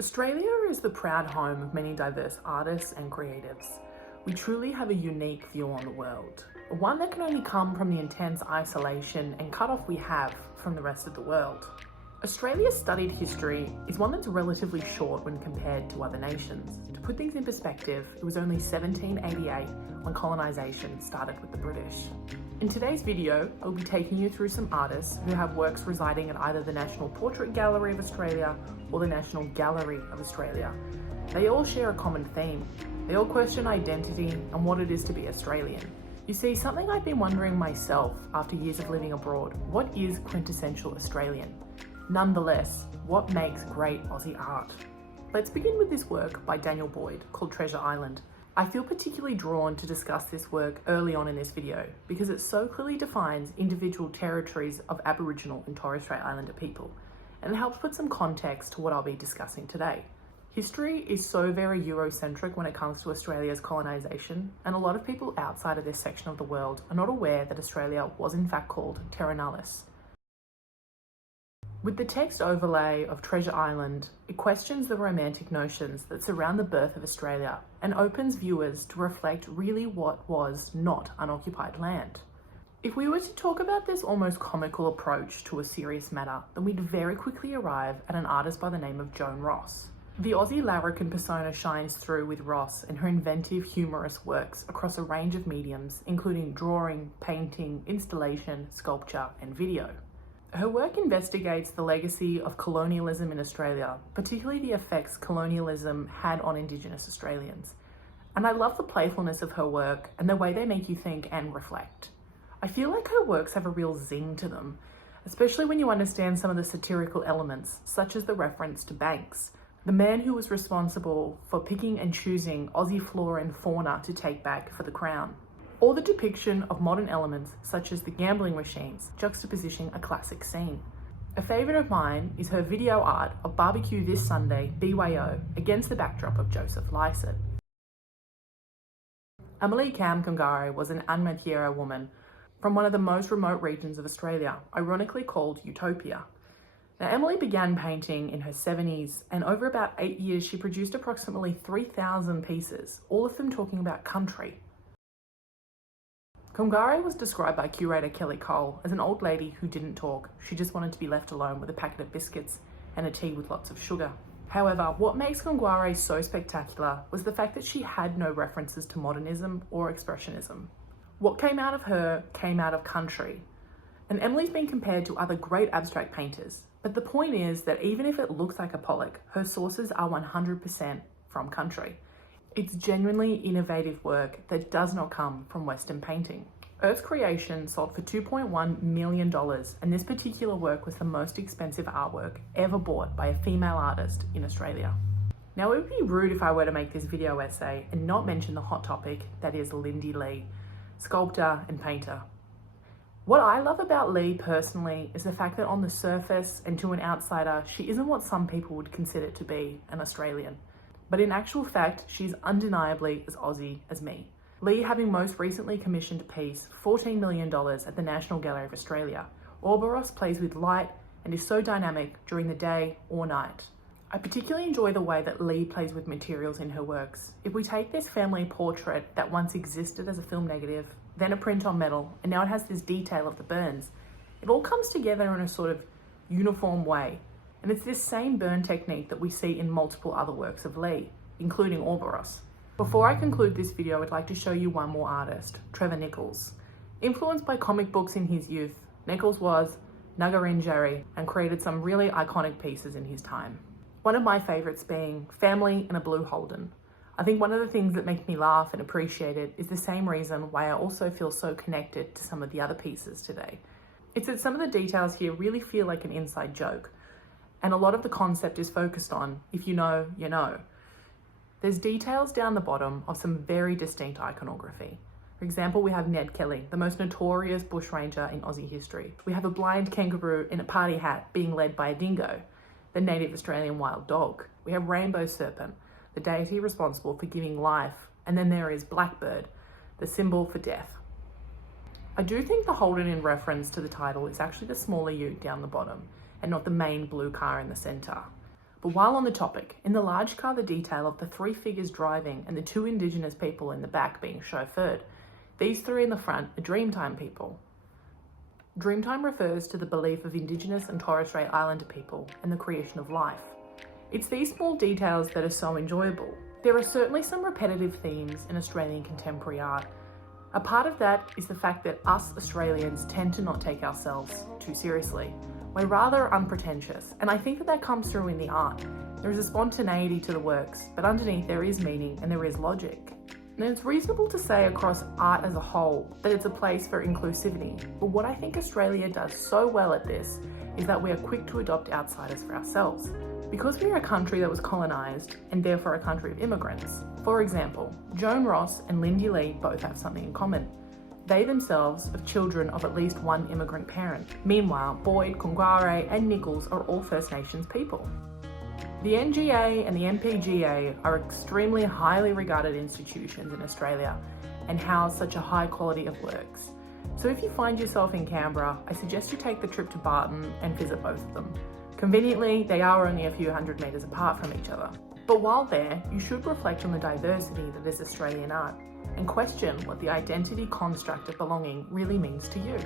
Australia is the proud home of many diverse artists and creatives. We truly have a unique view on the world, one that can only come from the intense isolation and cut-off we have from the rest of the world. Australia's studied history is one that's relatively short when compared to other nations. To put things in perspective, it was only 1788 when colonisation started with the British. In today's video, I'll be taking you through some artists who have works residing at either the National Portrait Gallery of Australia or the National Gallery of Australia. They all share a common theme. They all question identity and what it is to be Australian. You see, something I've been wondering myself after years of living abroad, what is quintessential Australian? Nonetheless, what makes great Aussie art? Let's begin with this work by Daniel Boyd called Treasure Island. I feel particularly drawn to discuss this work early on in this video because it so clearly defines individual territories of Aboriginal and Torres Strait Islander people, and it helps put some context to what I'll be discussing today. History is so very Eurocentric when it comes to Australia's colonisation, and a lot of people outside of this section of the world are not aware that Australia was in fact called Terra Nullius. With the text overlay of Treasure Island, it questions the romantic notions that surround the birth of Australia and opens viewers to reflect really what was not unoccupied land. If we were to talk about this almost comical approach to a serious matter, then we'd very quickly arrive at an artist by the name of Joan Ross. The Aussie larrikin persona shines through with Ross and her inventive, humorous works across a range of mediums, including drawing, painting, installation, sculpture, and video. Her work investigates the legacy of colonialism in Australia, particularly the effects colonialism had on Indigenous Australians. And I love the playfulness of her work and the way they make you think and reflect. I feel like her works have a real zing to them, especially when you understand some of the satirical elements, such as the reference to Banks, the man who was responsible for picking and choosing Aussie flora and fauna to take back for the Crown, or the depiction of modern elements such as the gambling machines juxtapositioning a classic scene. A favourite of mine is her video art of Barbecue This Sunday, BYO, against the backdrop of Joseph Lycett. Amelie Kamkungari was an Anmatjera woman from one of the most remote regions of Australia, ironically called Utopia. Now, Emily began painting in her 70s, and over about 8 years she produced approximately 3,000 pieces, all of them talking about country. Kungari was described by curator Kelly Cole as an old lady who didn't talk. She just wanted to be left alone with a packet of biscuits and a tea with lots of sugar. However, what makes Kungari so spectacular was the fact that she had no references to modernism or expressionism. What came out of her came out of country. And Emily's been compared to other great abstract painters. But the point is that even if it looks like a Pollock, her sources are 100% from country. It's genuinely innovative work that does not come from Western painting. Earth's Creation sold for $2.1 million, and this particular work was the most expensive artwork ever bought by a female artist in Australia. Now, it would be rude if I were to make this video essay and not mention the hot topic that is Lindy Lee, sculptor and painter. What I love about Lee personally is the fact that on the surface and to an outsider, she isn't what some people would consider to be an Australian. But in actual fact, she's undeniably as Aussie as me. Lee having most recently commissioned a piece, $14 million at the National Gallery of Australia. Ouroboros plays with light and is so dynamic during the day or night. I particularly enjoy the way that Lee plays with materials in her works. If we take this family portrait that once existed as a film negative, then a print on metal, and now it has this detail of the burns, it all comes together in a sort of uniform way. And it's this same burn technique that we see in multiple other works of Lee, including Ouroboros. Before I conclude this video, I'd like to show you one more artist, Trevor Nichols. Influenced by comic books in his youth, Nichols was Nagarinjari and created some really iconic pieces in his time. One of my favourites being Family and a Blue Holden. I think one of the things that make me laugh and appreciate it is the same reason why I also feel so connected to some of the other pieces today. It's that some of the details here really feel like an inside joke, and a lot of the concept is focused on, if you know, you know. There's details down the bottom of some very distinct iconography. For example, we have Ned Kelly, the most notorious bushranger in Aussie history. We have a blind kangaroo in a party hat being led by a dingo, the native Australian wild dog. We have Rainbow Serpent, the deity responsible for giving life, and then there is Blackbird, the symbol for death. I do think the Holden in reference to the title is actually the smaller ute down the bottom, and not the main blue car in the centre. But while on the topic, in the large car the detail of the 3 figures driving and the 2 Indigenous people in the back being chauffeured, these 3 in the front are Dreamtime people. Dreamtime refers to the belief of Indigenous and Torres Strait Islander people and the creation of life. It's these small details that are so enjoyable. There are certainly some repetitive themes in Australian contemporary art. A part of that is the fact that us Australians tend to not take ourselves too seriously. We're rather unpretentious, and I think that comes through in the art. There is a spontaneity to the works, but underneath there is meaning and there is logic. And it's reasonable to say across art as a whole that it's a place for inclusivity, but what I think Australia does so well at this is that we are quick to adopt outsiders for ourselves. Because we are a country that was colonised and therefore a country of immigrants. For example, Joan Ross and Lindy Lee both have something in common. They themselves are children of at least one immigrant parent. Meanwhile, Boyd, Kungare and Nichols are all First Nations people. The NGA and the NPGA are extremely highly regarded institutions in Australia and house such a high quality of works. So if you find yourself in Canberra, I suggest you take the trip to Barton and visit both of them. Conveniently, they are only a few hundred metres apart from each other. But while there, you should reflect on the diversity that is Australian art and question what the identity construct of belonging really means to you.